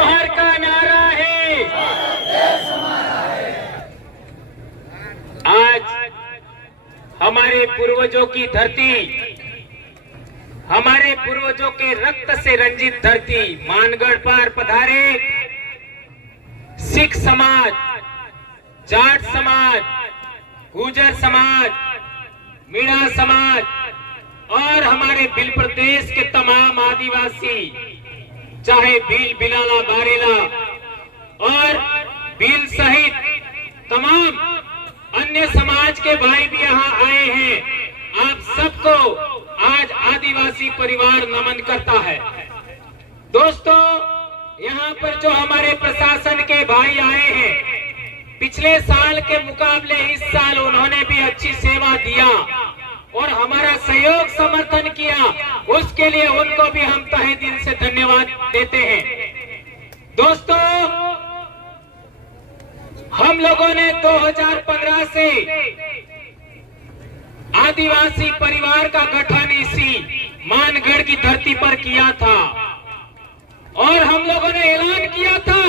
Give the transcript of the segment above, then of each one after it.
जोहर का नारा है। आज हमारे पूर्वजों की धरती, हमारे पूर्वजों के रक्त से रंजित धरती मानगढ़ पर पधारे सिख समाज, जाट समाज, गुर्जर समाज, मीणा समाज और हमारे भील प्रदेश के तमाम आदिवासी, चाहे भील, बिलाला, बारेला और भील सहित तमाम अन्य समाज के भाई भी यहाँ आए हैं। आप सबको आज आदिवासी परिवार नमन करता है। दोस्तों, यहाँ पर जो हमारे प्रशासन के भाई आए हैं, पिछले साल के मुकाबले इस साल उन्होंने भी अच्छी सेवा दिया और हमारा सहयोग समर्थन किया, उसके लिए उनको भी हम तहे दिल से धन्यवाद देते हैं। दोस्तों, हम लोगों ने 2015 से आदिवासी परिवार का गठन इसी मानगढ़ की धरती पर किया था और हम लोगों ने ऐलान किया था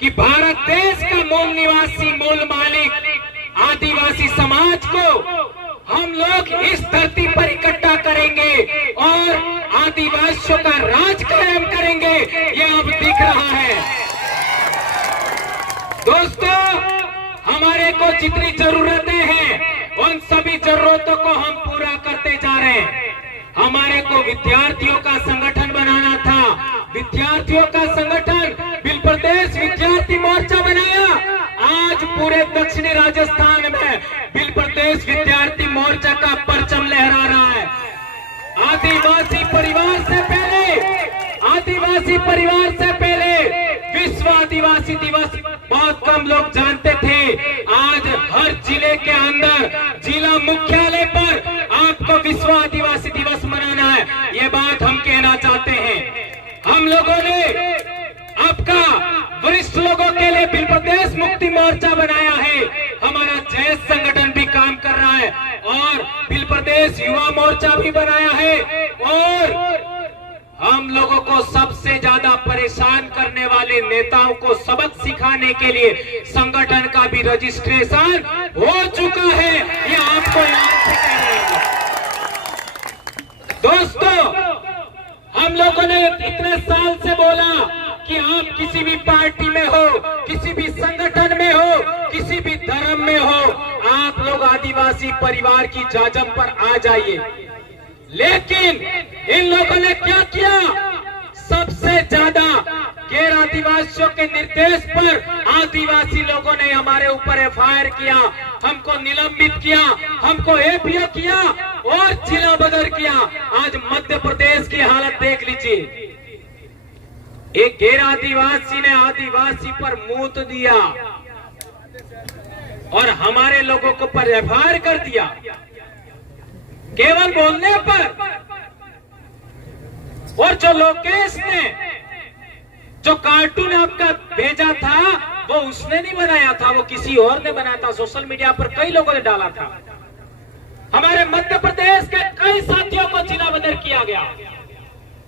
कि भारत देश का मूल निवासी, मूल मालिक आदिवासी समाज को हम लोग इस धरती पर इकट्ठा करेंगे और आदिवासियों का राज कायम करेंगे। ये अब दिख रहा है। दोस्तों, हमारे को जितनी जरूरतें हैं उन सभी जरूरतों को हम पूरा करते जा रहे हैं। हमारे को विद्यार्थियों का संगठन बनाना था, विद्यार्थियों का संगठन भील प्रदेश विद्यार्थी मोर्चा बनाया। आज पूरे दक्षिणी राजस्थान में भील प्रदेश विद्यार्थी मोर्चा का परचम लहरा रहा है। आदिवासी परिवार से पहले विश्व आदिवासी दिवस बहुत कम लोग जानते थे। आज हर जिले के अंदर, जिला मुख्यालय पर आपको विश्व आदिवासी दिवस मनाना है। ये बात हम कहना चाहते हैं। हम लोगों ने आपका वरिष्ठ लोगों के लिए भील प्रदेश मुक्ति मोर्चा बनाया है। हमारा जैस संगठन भी काम कर रहा है और भील प्रदेश युवा मोर्चा भी बनाया है और हम लोगों को सबसे ज्यादा परेशान करने वाले नेताओं को सबक सिखाने के लिए संगठन का भी रजिस्ट्रेशन हो चुका है। ये आपको याद से कह रहे हैं। दोस्तों, हम लोगों ने इतने साल से बोला कि आप किसी भी पार्टी में हो, किसी भी संगठन में हो, किसी भी धर्म में हो, आप लोग आदिवासी परिवार की जाजम पर आ जाइए। लेकिन इन लोगों ने क्या किया? सबसे ज्यादा गैर आदिवासियों के निर्देश पर आदिवासी लोगों ने हमारे ऊपर एफआईआर किया, हमको निलंबित किया, हमको एपीओ किया और जिला बदर किया। आज मध्य प्रदेश की हालत देख लीजिए। एक गैर आदिवासी ने आदिवासी पर मूत दिया और हमारे लोगों को पर एफआईआर कर दिया केवल बोलने पर। और जो लोकेश ने जो कार्टून आपका भेजा था वो उसने नहीं बनाया था, वो किसी और ने बनाया था। सोशल मीडिया पर कई लोगों ने डाला था। हमारे मध्य प्रदेश के कई साथियों को जिला बदर किया गया,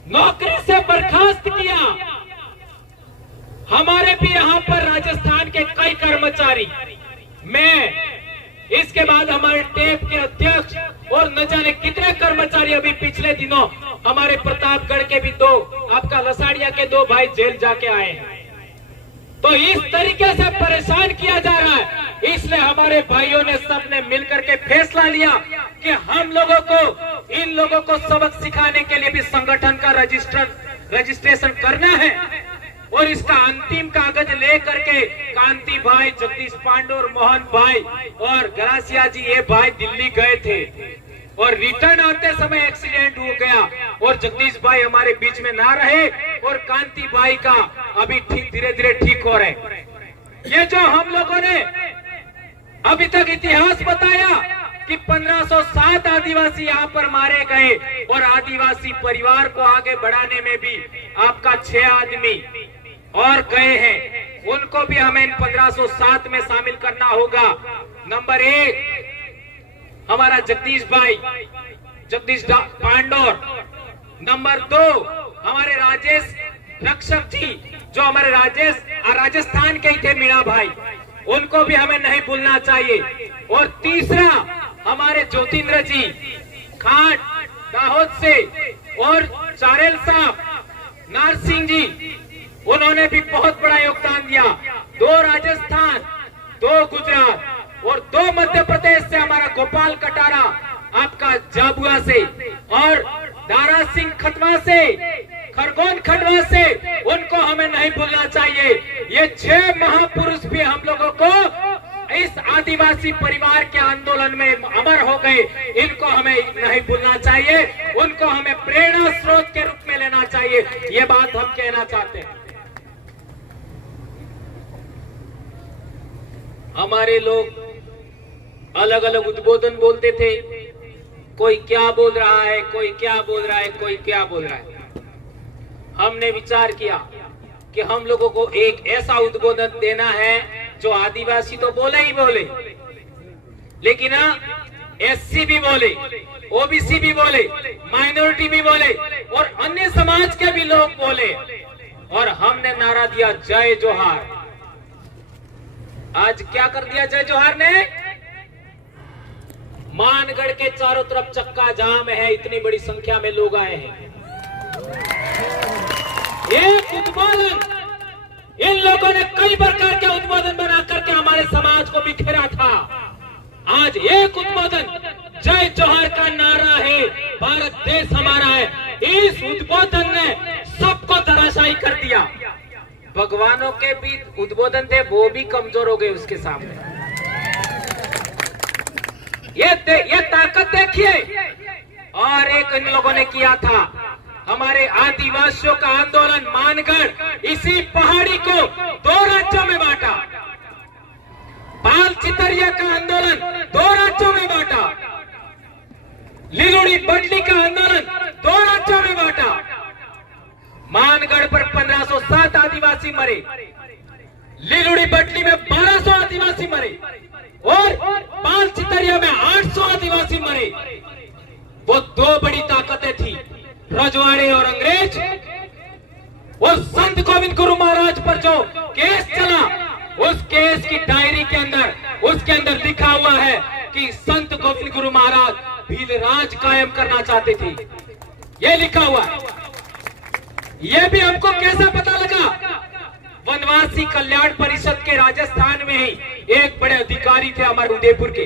नौकरी से बर्खास्त किया। हमारे भी यहाँ पर राजस्थान के कई कर्मचारी, मैं, इसके बाद हमारे टेप के अध्यक्ष और न जाने कितने कर्मचारी अभी पिछले दिनों हमारे प्रतापगढ़ के भी दो, आपका लसाड़िया के दो भाई जेल जाके आए हैं। तो इस तरीके से परेशान किया जा रहा है। इसलिए हमारे भाइयों ने सबने मिलकर के फैसला लिया कि हम लोगों को, इन लोगों को सबक सिखाने के लिए भी संगठन का रजिस्ट्रेशन करना है। और इसका अंतिम कागज लेकर के कांति भाई, जगदीश पांडे और मोहन भाई और गरासिया जी, ये भाई दिल्ली गए थे और रिटर्न आते समय एक्सीडेंट हो गया और जगदीश भाई हमारे बीच में ना रहे और कांति भाई का अभी ठीक, धीरे धीरे ठीक हो रहे। ये जो हम लोगों ने अभी तक इतिहास बताया कि 1507 आदिवासी यहाँ पर मारे गए और आदिवासी परिवार को आगे बढ़ाने में भी आपका 6 आदमी और गए हैं, उनको भी हमें 1507 में शामिल करना होगा। नंबर 1 हमारा जगदीश भाई, जगदीश पांडोर। नंबर 2 हमारे राजेश रक्षक जी, जो हमारे राजस्थान के ही थे मीणा भाई, उनको भी हमें नहीं भूलना चाहिए। और तीसरा हमारे ज्योतिन्द्र जी खाट दाहोद से, और चारेल साहब, नारसिंह जी, उन्होंने भी बहुत बड़ा योगदान दिया। 2 राजस्थान, 2 गुजरात और 2 मध्य प्रदेश से हमारा गोपाल कटारा आपका झाबुआ से, और दारा सिंह खतवा से, खरगोन खंडवा से, उनको हमें नहीं भूलना चाहिए। ये 6 महापुरुष भी हम लोगों को इस आदिवासी परिवार के आंदोलन में अमर हो गए, इनको हमें नहीं भूलना चाहिए, उनको हमें प्रेरणा स्रोत के रूप में लेना चाहिए। ये बात हम कहना चाहते हैं। हमारे लोग अलग अलग उद्बोधन बोलते थे, कोई क्या बोल रहा है, कोई क्या बोल रहा है, कोई क्या बोल रहा है। हमने विचार किया कि हम लोगों को एक ऐसा उद्बोधन देना है जो आदिवासी तो बोले ही बोले, लेकिन एससी भी बोले, ओबीसी भी बोले, माइनॉरिटी भी बोले और अन्य समाज के भी लोग बोले। और हमने नारा दिया जय जोहार। आज क्या कर दिया जय जोहार ने? मानगढ़ के चारों तरफ चक्का जाम है, इतनी बड़ी संख्या में लोग आए हैं। एक उद्बोधन, इन लोगों ने कई प्रकार के उद्बोधन बना करके हमारे समाज को बिखेरा था। आज एक उद्बोधन जय जोहार का नारा है, भारत देश हमारा है, इस उद्बोधन ने सबको धराशायी कर दिया। भगवानों के भी उद्बोधन थे, वो भी कमजोर हो गए उसके सामने। ये ताकत देखिए। और एक इन लोगों ने किया था, हमारे आदिवासियों का आंदोलन मानगढ़, इसी पहाड़ी को 2 राज्यों में बांटा। बाल चितरिया का आंदोलन 2 राज्यों में बांटा। लिलुड़ी बडली का आंदोलन 2 राज्यों में बांटा। मानगढ़ पर 1507 आदिवासी मरे, लिलुड़ी बडली में 1200 आदिवासी मरे और बाल चितरिया में 800 आदिवासी मरे। वो 2 बड़ी ताकतें थी, रजवाड़े और अंग्रेज। और संत गोविंद गुरु महाराज पर जो केस चला, उस केस की डायरी के अंदर, उसके अंदर लिखा हुआ है कि संत गोविंद गुरु महाराज भील राज कायम करना चाहते थे। ये लिखा हुआ है। ये भी हमको कैसा पता लगा? वनवासी कल्याण परिषद के राजस्थान में ही एक बड़े अधिकारी थे हमारे उदयपुर के,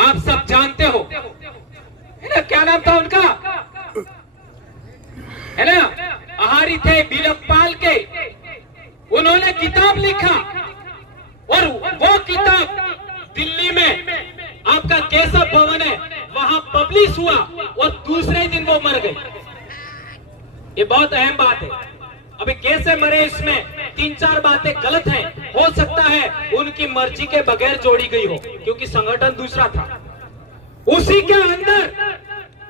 आप सब जानते हो, है ना? क्या नाम था उनका? है ना? आहारी थे बिलकपाल के। उन्होंने किताब लिखा और वो किताब दिल्ली में आपका केशव भवन है, वहां पब्लिश हुआ और दूसरे दिन वो मर गए। ये बहुत अहम बात है। अभी कैसे मरे, इसमें 3-4 बातें गलत हैं। हो सकता है उनकी मर्जी के बगैर जोड़ी गई हो, क्योंकि संगठन दूसरा था। उसी के अंदर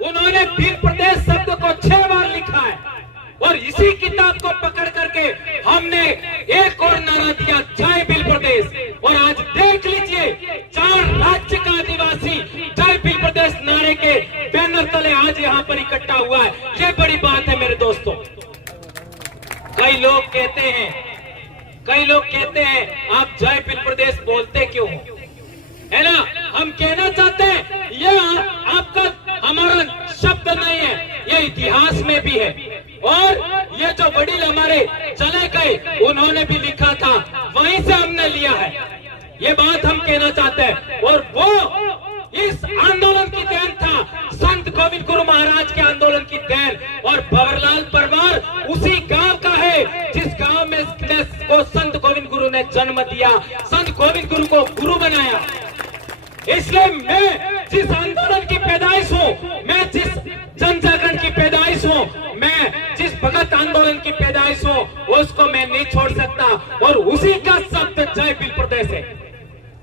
उन्होंने भील प्रदेश शब्द को 6 बार लिखा है और इसी किताब को पकड़ करके हमने एक और नारा दिया, जय भील प्रदेश। और आज देख लीजिए, 4 राज्य का आदिवासी जय भील प्रदेश नारे के बैनर तले आज यहाँ पर इकट्ठा हुआ है। ये बड़ी बात है मेरे दोस्तों। कई लोग कहते हैं आप जय भील प्रदेश बोलते क्यों हो, है ना? हम कहना चाहते हैं ये आपका हमारा शब्द नहीं है, ये इतिहास में भी है। और ये जो वडील हमारे चले गए, उन्होंने भी लिखा था, वहीं से हमने लिया है। ये बात हम कहना चाहते हैं। और वो इस आंदोलन की देन था, संत गोविंद गुरु महाराज के आंदोलन की देन। और भंवरलाल परमार उसी गांव का है जिस गांव में को संत गोविंद गुरु ने जन्म दिया, संत गोविंद गुरु को गुरु बनाया। इसलिए मैं जिस आंदोलन की पैदाइश हूँ, मैं जिस जन जागरण की पैदाइश हूँ, मैं जिस भगत आंदोलन की पैदाइश हूँ, उसको मैं नहीं छोड़ सकता। और उसी का शब्द जय भील प्रदेश है।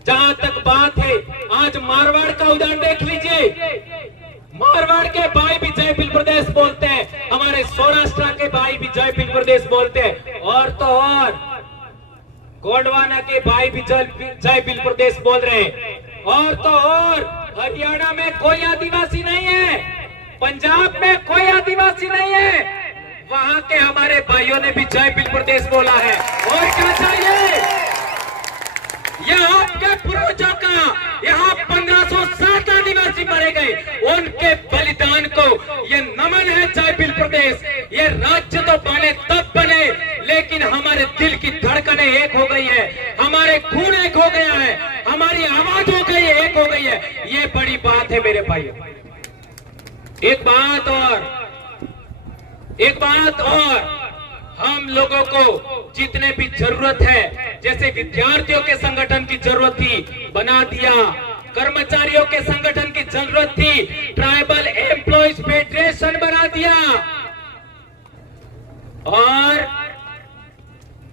जहां तक बात है, आज मारवाड़ का उदाहरण देख लीजिए। मारवाड़ के भाई भी जय भील प्रदेश बोलते हैं, हमारे सौराष्ट्र के भाई भी जय भील प्रदेश बोलते हैं, और तो और गोंडवाना के भाई भी जय भील प्रदेश बोल रहे हैं। और तो और हरियाणा में कोई आदिवासी नहीं है, पंजाब में कोई आदिवासी नहीं है, वहां वहां के हमारे भाइयों ने भी जय भील प्रदेश बोला है। और क्या चाहिए? यह आपके पूर्वजों का, यहाँ 1560 आदिवासी मारे गए, उनके बलिदान को ये नमन है जय भील प्रदेश। ये राज्य तो बने तब बने, लेकिन हमारे दिल की धड़कनें एक हो गई है, हमारे खून एक हो गया है, हमारी आवाज हो गई है, एक हो गई है। ये बड़ी बात है मेरे भाइयों। एक बात और हम लोगों को जितने भी जरूरत है, जैसे विद्यार्थियों के संगठन की जरूरत थी, बना दिया। कर्मचारियों के संगठन की जरूरत थी, ट्राइबल एम्प्लॉइज फेडरेशन बना दिया। और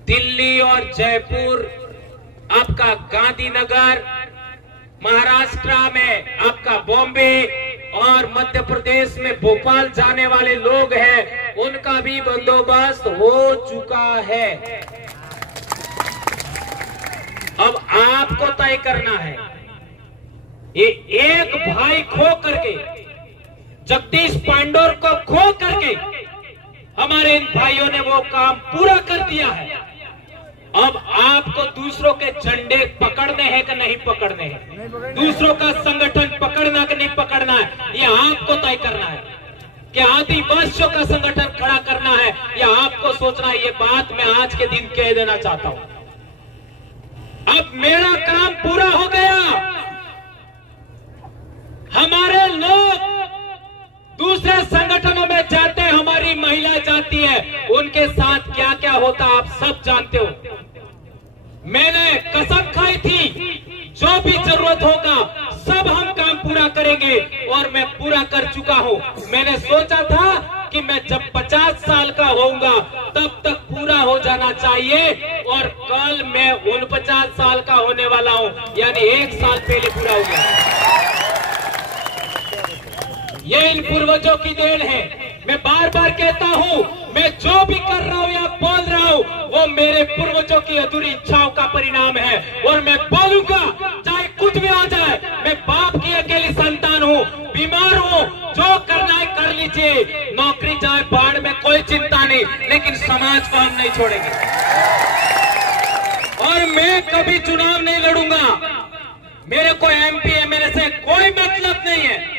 दिल्ली और जयपुर, आपका गांधीनगर, महाराष्ट्र में आपका बॉम्बे और मध्य प्रदेश में भोपाल जाने वाले लोग हैं, उनका भी बंदोबस्त हो चुका है। अब आपको तय करना है। ये एक भाई खो करके, जगदीश पांडोर को खो करके हमारे इन भाइयों ने वो काम पूरा कर दिया है। अब आपको दूसरों के झंडे पकड़ने हैं कि नहीं पकड़ने हैं, दूसरों का संगठन पकड़ना कि नहीं पकड़ना है, ये आपको तय करना है। कि आदिवासियों का संगठन खड़ा करना है, या आपको सोचना है। ये बात मैं आज के दिन कह देना चाहता हूं। अब मेरा काम पूरा हो गया। हमारे लोग दूसरे संगठनों में जाते हैं, हमारी महिला जाती है, उनके साथ क्या क्या होता आप सब जानते हो। मैंने कसम खाई थी, जो भी जरूरत होगा सब हम काम पूरा करेंगे, और मैं पूरा कर चुका हूं। मैंने सोचा था कि मैं जब 50 साल का होऊंगा तब तक पूरा हो जाना चाहिए, और कल मैं 49 साल का होने वाला हूं, यानी 1 साल पहले पूरा हो गया। ये इन पूर्वजों की देन है। मैं बार बार कहता हूँ, मैं जो भी कर रहा हूँ या बोल रहा हूँ, वो मेरे पूर्वजों की अधूरी इच्छाओं का परिणाम है। और मैं बोलूंगा, चाहे कुछ भी हो जाए। मैं बाप की अकेली संतान हूँ, बीमार हूँ, जो करना है कर लीजिए। नौकरी जाए बाढ़ में कोई चिंता नहीं, लेकिन समाज को हम नहीं छोड़ेंगे। और मैं कभी चुनाव नहीं लड़ूंगा। मेरे को MP MLA से कोई मतलब नहीं है।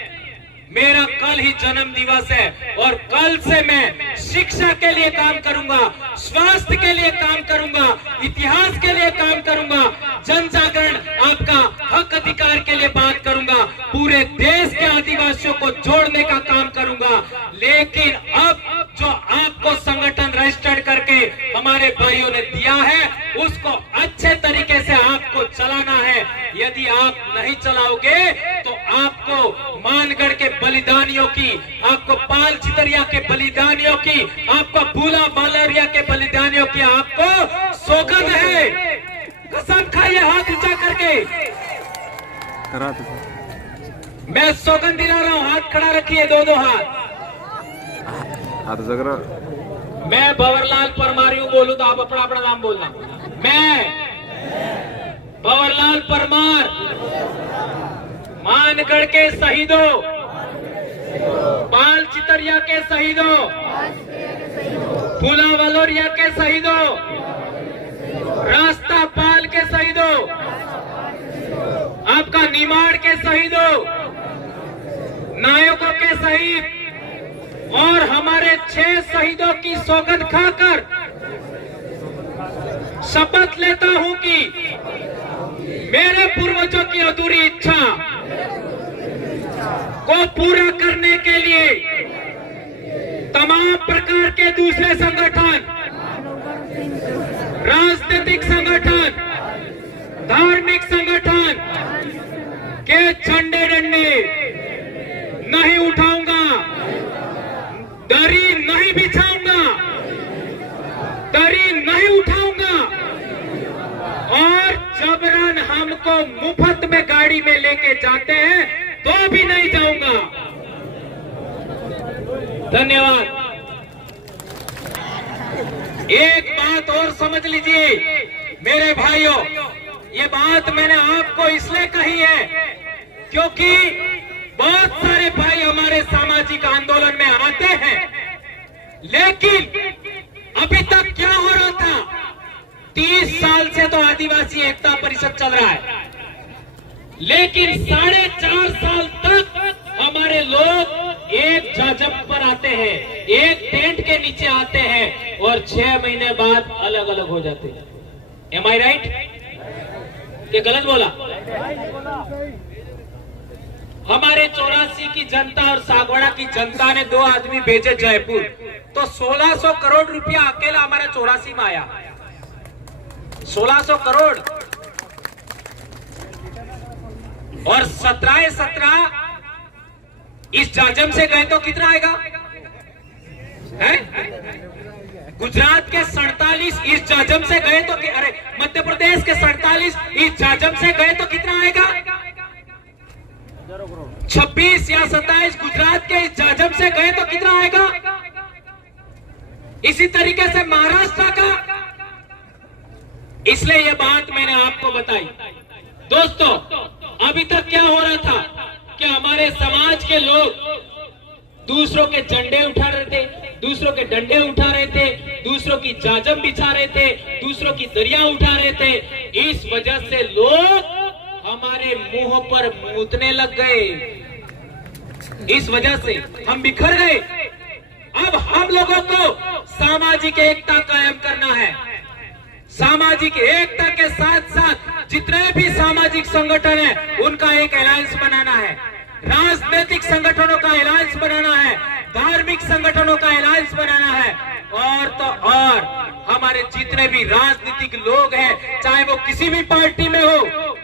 मेरा कल ही जन्म दिवस है, और कल से मैं शिक्षा के लिए काम करूंगा, स्वास्थ्य के लिए काम करूंगा, इतिहास के लिए काम करूंगा, जन जागरण, आपका हक अधिकार के लिए बात करूंगा, पूरे देश के आदिवासियों को जोड़ने का काम करूंगा। लेकिन अब जो आपको संगठन रजिस्टर्ड करके हमारे भाइयों ने दिया है, उसको अच्छे तरीके से आपको चलाना है। यदि आप नहीं चलाओगे तो आपको मानगढ़ के बलिदानियों की, आपको पाल चितरिया के बलिदानियों की, आपको भूला बालरिया के बलिदानियों की आपको सौगंध है। कसम खाइए हाथ ऊंचा करके। मैं सौगंध दिला रहा हूं, हाथ खड़ा रखिए, दो हाथ। मैं भंवरलाल परमार यूं बोलूं तो आप अपना अपना नाम बोलना। मैं भंवरलाल परमार, मानगढ़ के शहीदों, पाल चितरिया के शहीदों, फूला वलोरिया के शहीदों, रास्ता पाल के शहीदों, आपका निमाड़ के शहीदों, नायकों के शहीद, और हमारे 6 शहीदों की सौगंध खाकर शपथ लेता हूं कि मेरे पूर्वजों की अधूरी इच्छा को पूरा करने के लिए तमाम प्रकार के दूसरे संगठन, राजनीतिक संगठन, धार्मिक संगठन के झंडे डंडे नहीं उठाऊंगा, दरी नहीं बिछाऊंगा, दरी नहीं उठाऊंगा, और जबरन हमको मुफ्त में गाड़ी में लेके जाते हैं तो भी नहीं जाऊंगा। धन्यवाद। एक बात और समझ लीजिए मेरे भाइयों, ये बात मैंने आपको इसलिए कही है क्योंकि बहुत सारे भाई हमारे सामाजिक आंदोलन में आते हैं, लेकिन अभी तक क्या हो रहा था? 30 साल से तो आदिवासी एकता परिषद चल रहा है, लेकिन 4.5 साल तक हमारे लोग एक जाजम पर आते हैं, एक टेंट के नीचे आते हैं और 6 महीने बाद अलग अलग हो जाते हैं। एम आई राइट? क्या गलत बोला? हमारे 84 की जनता और सागवाड़ा की जनता ने 2 आदमी भेजे जयपुर, तो 1600 करोड़ रुपया अकेला हमारा 84 में आया। 1600 करोड़ और 17 इस जाजम से गए तो कितना आएगा? है? गुजरात के 47 इस जाजम से गए तो, अरे मध्य प्रदेश के 47 इस जाजम से गए तो कितना आएगा? 26 या 27 गुजरात के इस जाजम से गए तो कितना आएगा? इसी तरीके से महाराष्ट्र का। इसलिए यह बात मैंने आपको बताई। दोस्तों, अभी तक क्या हो रहा था कि हमारे समाज के लोग दूसरों के झंडे उठा रहे थे, दूसरों के डंडे उठा रहे थे, दूसरों की जाजम बिछा रहे थे, दूसरों की दरिया उठा रहे थे। इस वजह से लोग हमारे मुंह पर मूतने लग गए। इस वजह से हम बिखर गए। अब हम लोगों को सामाजिक एकता कायम करना है। सामाजिक एकता के साथ साथ जितने भी सामाजिक संगठन है उनका एक अलायंस बनाना है, राजनीतिक संगठनों का अलायंस बनाना है, धार्मिक संगठनों का अलायंस बनाना है, और तो और हमारे जितने भी राजनीतिक लोग हैं, चाहे वो किसी भी पार्टी में हो,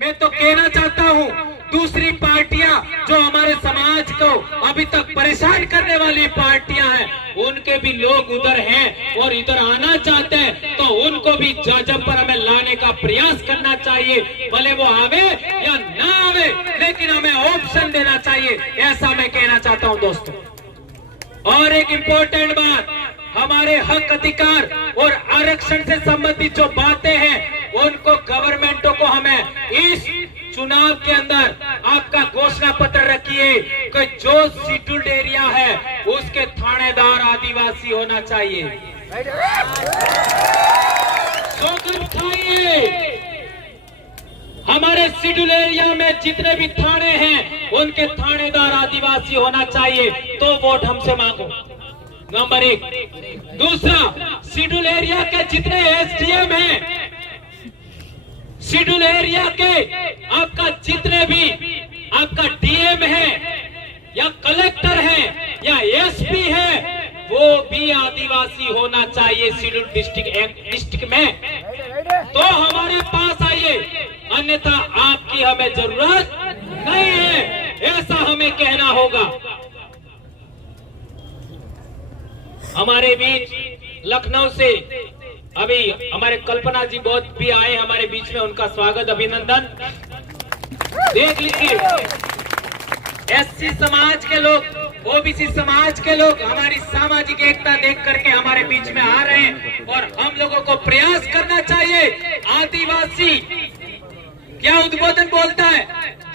मैं तो कहना चाहता हूं दूसरी पार्टियां जो हमारे समाज को अभी तक परेशान करने वाली पार्टियां हैं, उनके भी लोग उधर हैं और इधर आना चाहते हैं, तो उनको भी जाजम पर हमें लाने का प्रयास करना चाहिए। भले वो आवे या ना आवे, लेकिन हमें ऑप्शन देना चाहिए, ऐसा मैं कहना चाहता हूं दोस्तों। और एक इम्पोर्टेंट बात, हमारे हक अधिकार और आरक्षण से संबंधित जो बातें हैं उनको गवर्नमेंटों को हमें इस चुनाव के अंदर आपका घोषणा पत्र रखिए कि जो शेड्यूल्ड एरिया है उसके थानेदार आदिवासी होना चाहिए। सोकर खाइए, हमारे शेड्यूल एरिया में जितने भी थाने हैं उनके थानेदार आदिवासी होना चाहिए, तो वोट हमसे मांगो। नंबर 1। दूसरा, शेड्यूल एरिया के जितने एसडीएम हैं, शेड्यूल एरिया के आपका जितने भी आपका डीएम है या कलेक्टर है या एसपी है, वो भी आदिवासी होना चाहिए शेड्यूल डिस्ट्रिक्ट में, तो हमारे पास आइए, अन्यथा आपकी हमें जरूरत नहीं है, ऐसा हमें कहना होगा। हमारे बीच लखनऊ से अभी हमारे कल्पना जी बहुत भी आए हमारे बीच में, उनका स्वागत, अभिनंदन। देख लीजिए, एससी समाज के लोग, ओबीसी समाज के लोग हमारी सामाजिक एकता देख करके हमारे बीच में आ रहे हैं, और हम लोगों को प्रयास करना चाहिए। आदिवासी क्या उद्बोधन बोलता है?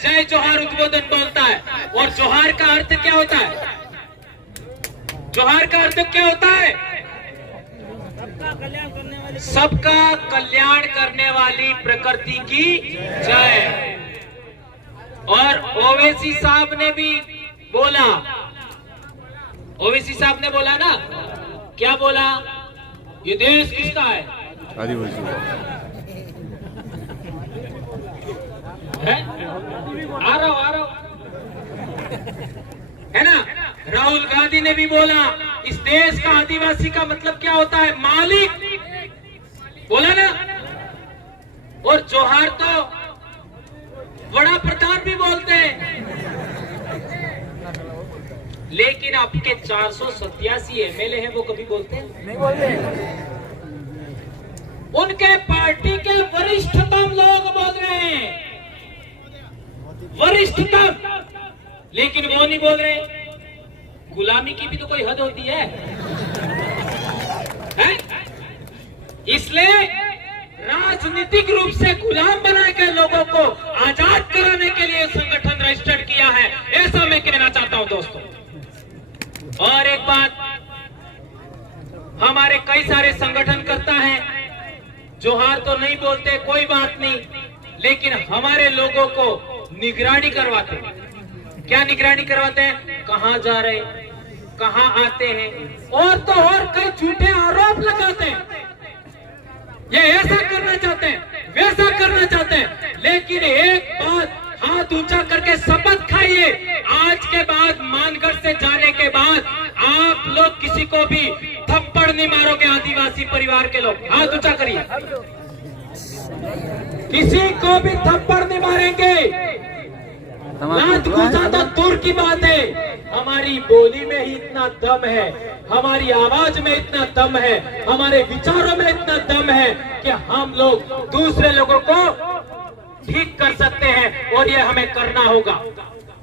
जय जोहार उद्बोधन बोलता है, और जोहार का अर्थ क्या होता है? जोहार का अर्थ क्या होता है? सबका कल्याण करने वाली प्रकृति की जय। और ओवैसी साहब ने भी बोला, ओवैसी साहब ने बोला ना, क्या बोला? ये देश किसका है? आदिवासी है? आ रहा हूं है ना। राहुल गांधी ने भी बोला इस देश का आदिवासी का मतलब क्या होता है? मालिक, बोला ना। और जोहार तो बड़ा प्रधान भी बोलते हैं, लेकिन आपके 487 एमएलए हैं, वो कभी बोलते हैं? नहीं बोलते। उनके पार्टी के वरिष्ठतम लोग बोल रहे हैं, वरिष्ठतम, लेकिन वो नहीं बोल रहे। गुलामी की भी तो कोई हद होती है? इसलिए राजनीतिक रूप से गुलाम बनाकर लोगों को आजाद कराने के लिए संगठन रजिस्टर्ड किया है, ऐसा मैं कहना चाहता हूं दोस्तों। और एक बात, हमारे कई सारे संगठन करता है, जोहार तो नहीं बोलते, कोई बात नहीं, लेकिन हमारे लोगों को निगरानी करवाते हैं। क्या निगरानी करवाते हैं? कहाँ जा रहे, कहाँ आते हैं, और तो और कई झूठे आरोप लगाते हैं। ये ऐसा करना चाहते हैं, वैसा करना चाहते हैं, लेकिन एक बात हाथ ऊंचा करके शपथ खाइए, आज के बाद मानगढ़ से जाने के बाद आप लोग किसी को भी थप्पड़ नहीं मारोगे। आदिवासी परिवार के लोग हाथ ऊंचा करिए, किसी को भी थप्पड़ नहीं मारेंगे। लात घुसा तो दूर की बात है, हमारी बोली में ही इतना दम है, हमारी आवाज में इतना दम है, हमारे विचारों में इतना दम है कि हम लोग दूसरे लोगों को ठीक कर सकते हैं, और ये हमें करना होगा।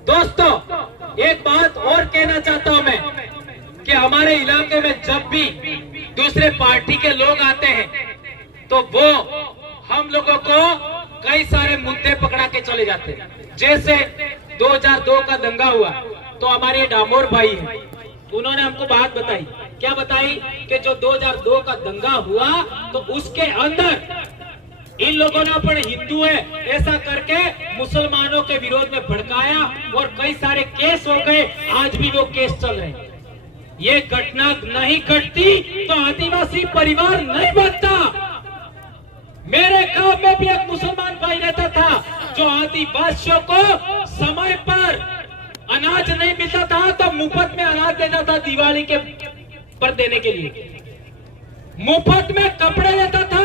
दोस्तों, एक बात और कहना चाहता हूं मैं कि हमारे इलाके में जब भी दूसरे पार्टी के लोग आते हैं तो वो हम लोगों को कई सारे मुद्दे पकड़ा के चले जाते हैं। जैसे 2002 का दंगा हुआ तो हमारे डामोर भाई हैं, उन्होंने हमको बात बताई। क्या बताई? कि जो 2002 का दंगा हुआ तो उसके अंदर इन लोगों ने अपन हिंदू है ऐसा करके मुसलमानों के विरोध में भड़काया और कई सारे केस हो गए, आज भी वो केस चल रहे हैं। ये घटना नहीं घटती तो आदिवासी परिवार नहीं बनता। मेरे गांव में भी एक मुसलमान भाई रहता था जो आदिवासियों को समय पर अनाज नहीं मिलता था तो मुफ्त में अनाज देता था, दिवाली के पर देने के लिए मुफ्त में कपड़े देता था,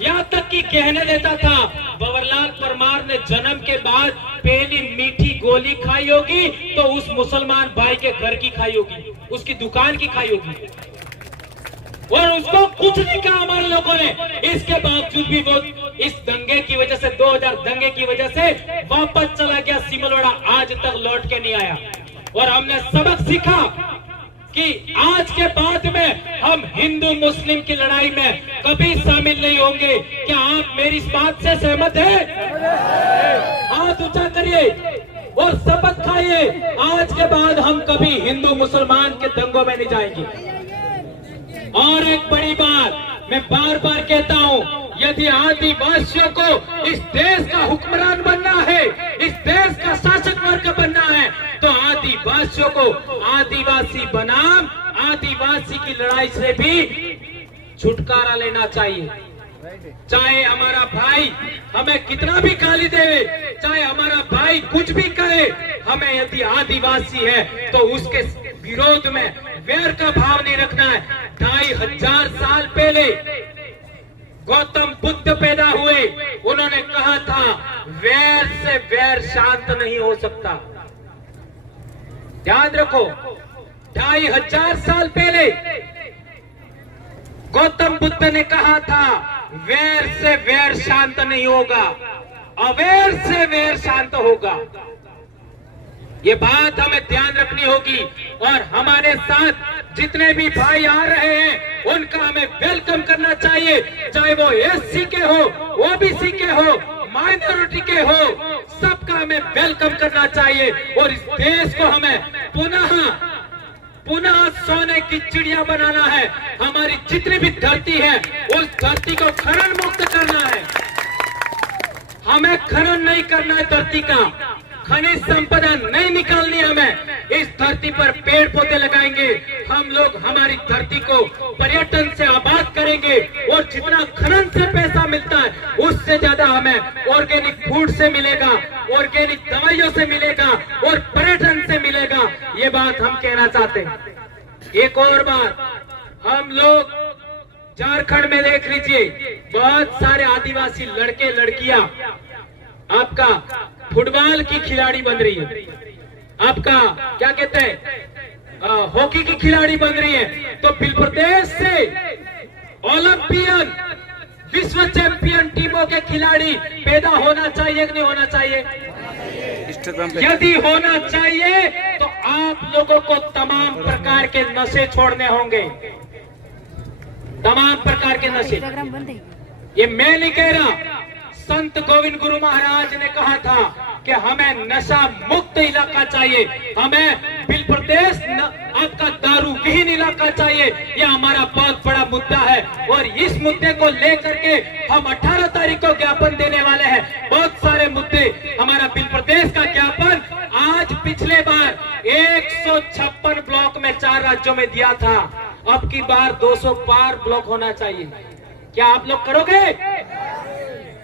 यहाँ तक कि गहने देता था। बवरलाल परमार ने जन्म के बाद पहली मीठी गोली खाई होगी तो उस मुसलमान भाई के घर की खाई होगी, उसकी दुकान की खाई होगी, और उसको कुछ नहीं कहा हमारे लोगों ने। इसके बावजूद भी वो इस दंगे की वजह से, 2000 दंगे की वजह से वापस चला गया सिमलवाड़ा, आज तक लौट के नहीं आया। और हमने सबक सीखा कि आज के बाद में हम हिंदू मुस्लिम की लड़ाई में कभी शामिल नहीं होंगे। क्या आप मेरी इस बात से सहमत हैं? हाथ ऊंचा करिए और शपथ खाइए, आज के बाद हम कभी हिंदू मुसलमान के दंगों में नहीं जाएंगे। और एक बड़ी बात मैं बार बार कहता हूं, यदि आदिवासियों को इस देश का हुक्मरान बनना है, इस देश का शासक वर्ग बनना है, तो आदिवासियों को आदिवासी बनाम आदिवासी की लड़ाई से भी छुटकारा लेना चाहिए। चाहे हमारा भाई हमें कितना भी गाली दे, चाहे हमारा भाई कुछ भी कहे, हमें यदि आदिवासी है तो उसके विरोध में वैर का भाव नहीं रखना है। 2500 साल पहले गौतम बुद्ध पैदा हुए, उन्होंने कहा था वैर से वैर शांत नहीं हो सकता। याद रखो, 2500 साल पहले गौतम बुद्ध ने कहा था वैर से वैर शांत नहीं होगा, अवैर से वैर शांत होगा। ये बात हमें ध्यान रखनी होगी। और हमारे साथ जितने भी भाई आ रहे हैं उनका हमें वेलकम करना चाहिए, चाहे वो एससी के हो, ओबीसी के हो, माइनॉरिटी के हो, सबका हमें वेलकम करना चाहिए। और इस देश को हमें पुनः सोने की चिड़िया बनाना है। हमारी जितनी भी धरती है उस धरती को खनन मुक्त करना है। हमें खनन नहीं करना है, धरती का खनिज संपदा नहीं निकालनी, हमें इस धरती पर पेड़ पौधे लगाएंगे हम लोग, हमारी धरती को पर्यटन से आबाद करेंगे। और जितना खनन से पैसा मिलता है उससे ज्यादा हमें ऑर्गेनिक फूड से मिलेगा, ऑर्गेनिक दवाइयों से मिलेगा और पर्यटन से मिलेगा। ये बात हम कहना चाहते हैं। एक और बात, हम लोग झारखंड में देख लीजिए, बहुत सारे आदिवासी लड़के लड़कियां आपका फुटबॉल की खिलाड़ी बन रही है, आपका क्या कहते हैं हॉकी की खिलाड़ी बन रही है। तो बिल प्रदेश से ओलंपियन विश्व चैंपियन टीमों के खिलाड़ी पैदा होना चाहिए कि नहीं होना चाहिए? यदि होना चाहिए तो आप लोगों को तमाम प्रकार के नशे छोड़ने होंगे, तमाम प्रकार के नशे। ये मैं नहीं कह रहा, संत गोविंद गुरु महाराज ने कहा था कि हमें नशा मुक्त इलाका चाहिए, हमें बिल प्रदेश आपका दारू विहीन इलाका चाहिए। ये हमारा बहुत बड़ा मुद्दा है और इस मुद्दे को लेकर के हम 18 तारीख को ज्ञापन देने वाले हैं। बहुत सारे मुद्दे, हमारा बिल प्रदेश का ज्ञापन आज पिछले बार 156 ब्लॉक में 4 राज्यों में दिया था, अब की बार 200 पार ब्लॉक होना चाहिए। क्या आप लोग करोगे?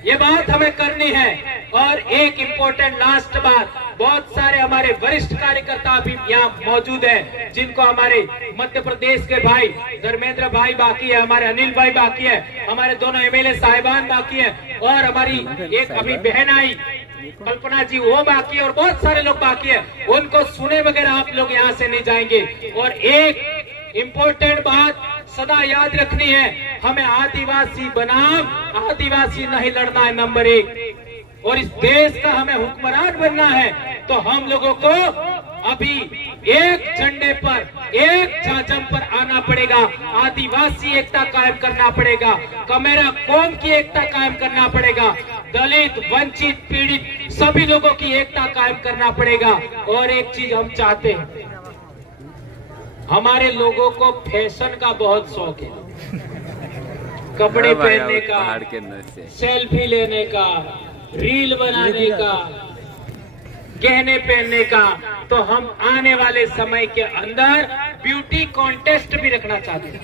ये बात हमें करनी है। और एक इम्पोर्टेंट लास्ट बात, बहुत सारे हमारे वरिष्ठ कार्यकर्ता अभी यहाँ मौजूद हैं, जिनको हमारे मध्य प्रदेश के भाई धर्मेंद्र भाई बाकी है, हमारे अनिल भाई बाकी है, हमारे दोनों एमएलए साहिबान बाकी है, और हमारी एक अभी बहन आई कल्पना जी वो बाकी है, और बहुत सारे लोग बाकी है। उनको सुने वगैरह आप लोग यहाँ से नहीं जाएंगे। और एक इम्पोर्टेंट बात सदा याद रखनी है, हमें आदिवासी बनाम आदिवासी नहीं लड़ना है, नंबर 1। और इस देश का हमें हुक्मरान बनना है, तो हम लोगों को अभी एक झंडे पर, एक झाझम पर आना पड़ेगा। आदिवासी एकता कायम करना पड़ेगा, कमेरा कौम की एकता कायम करना पड़ेगा, दलित वंचित पीड़ित सभी लोगों की एकता कायम करना पड़ेगा। और एक चीज हम चाहते हैं, हमारे लोगों को फैशन का बहुत शौक है, कपड़े पहनने का, सेल्फी लेने का, रील बनाने का, गहने पहनने का। तो हम आने वाले समय के अंदर ब्यूटी कॉन्टेस्ट भी रखना चाहते हैं।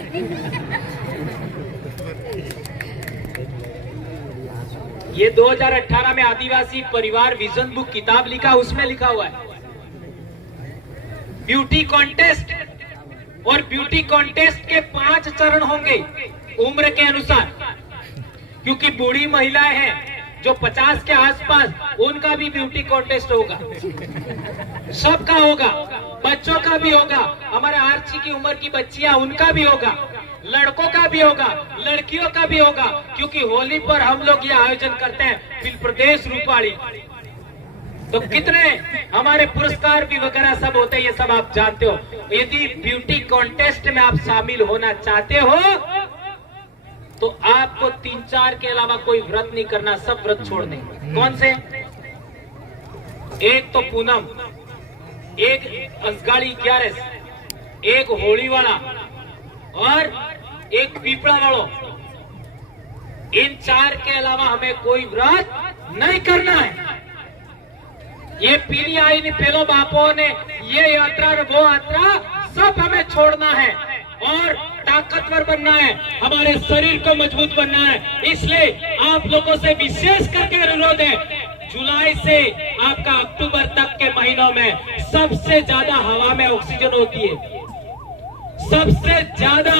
ये 2018 में आदिवासी परिवार विजन बुक किताब लिखा, उसमें लिखा हुआ है ब्यूटी कॉन्टेस्ट। और ब्यूटी कॉन्टेस्ट के 5 चरण होंगे उम्र के अनुसार, क्योंकि बूढ़ी महिलाएं हैं जो 50 के आसपास, उनका भी ब्यूटी कॉन्टेस्ट होगा, सबका होगा, बच्चों का भी होगा, हमारे आर्ची की उम्र की बच्चियां उनका भी होगा, लड़कों का भी होगा, लड़कियों का भी होगा, क्योंकि होली पर हम लोग ये आयोजन करते हैं बिल प्रदेश रूपाली। तो कितने हमारे पुरस्कार भी वगैरह सब होते हैं, ये सब आप जानते हो। यदि ब्यूटी कॉन्टेस्ट में आप शामिल होना चाहते हो तो आपको 3-4 के अलावा कोई व्रत नहीं करना, सब व्रत छोड़ दें। कौन से? एक तो पूनम, एक असगाड़ी 11, एक होली वाला और एक पीपड़ा वालों। इन 4 के अलावा हमें कोई व्रत नहीं करना है। ये पीली आई नहीं पेलो बापों ने, ये यात्रा वो यात्रा सब हमें छोड़ना है और ताकतवर बनना है, हमारे शरीर को मजबूत बनना है। इसलिए आप लोगों से विशेष करके अनुरोध है, जुलाई से आपका अक्टूबर तक के महीनों में सबसे ज्यादा हवा में ऑक्सीजन होती है, सबसे ज्यादा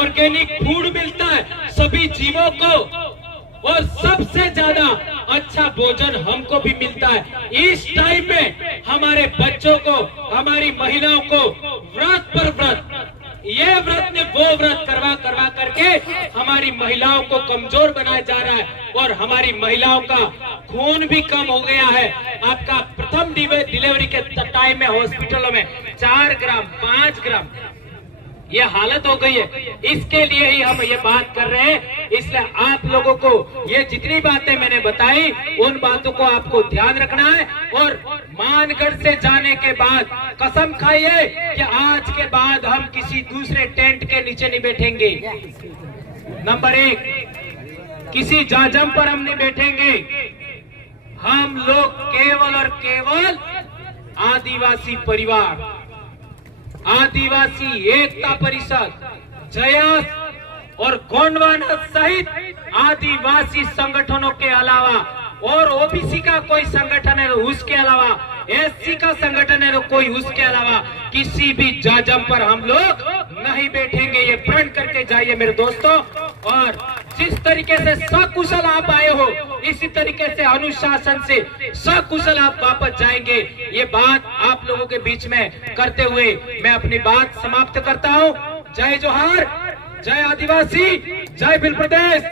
ऑर्गेनिक फूड मिलता है सभी जीवों को, और सबसे ज्यादा अच्छा भोजन हमको भी मिलता है। इस टाइम में हमारे बच्चों को, हमारी महिलाओं को व्रत पर व्रत, ये व्रत ने वो व्रत करवा करके हमारी महिलाओं को कमजोर बनाया जा रहा है, और हमारी महिलाओं का खून भी कम हो गया है। आपका प्रथम डिलीवरी के टाइम में हॉस्पिटलों में 4 ग्राम 5 ग्राम ये हालत हो गई है। इसके लिए ही हम ये बात कर रहे हैं। इसलिए आप लोगों को ये जितनी बातें मैंने बताई, उन बातों को आपको ध्यान रखना है। और मानगढ़ से जाने के बाद कसम खाइए कि आज के बाद हम किसी दूसरे टेंट के नीचे नहीं बैठेंगे। नंबर 1, किसी जाजम पर हम नहीं बैठेंगे। हम लोग केवल और केवल आदिवासी परिवार, आदिवासी एकता परिषद, जयस और गोंडवाना सहित आदिवासी संगठनों के अलावा, और ओबीसी का कोई संगठन है तो उसके अलावा, एससी का संगठन है तो कोई उसके अलावा, किसी भी जाजम पर हम लोग नहीं बैठेंगे। ये प्रण करके जाइए मेरे दोस्तों। और जिस तरीके से सकुशल आप आए हो, इसी तरीके से अनुशासन से सकुशल आप वापस जाएंगे। ये बात आप लोगों के बीच में करते हुए मैं अपनी बात समाप्त करता हूँ। जय जोहार, जय आदिवासी, जय बिल प्रदेश।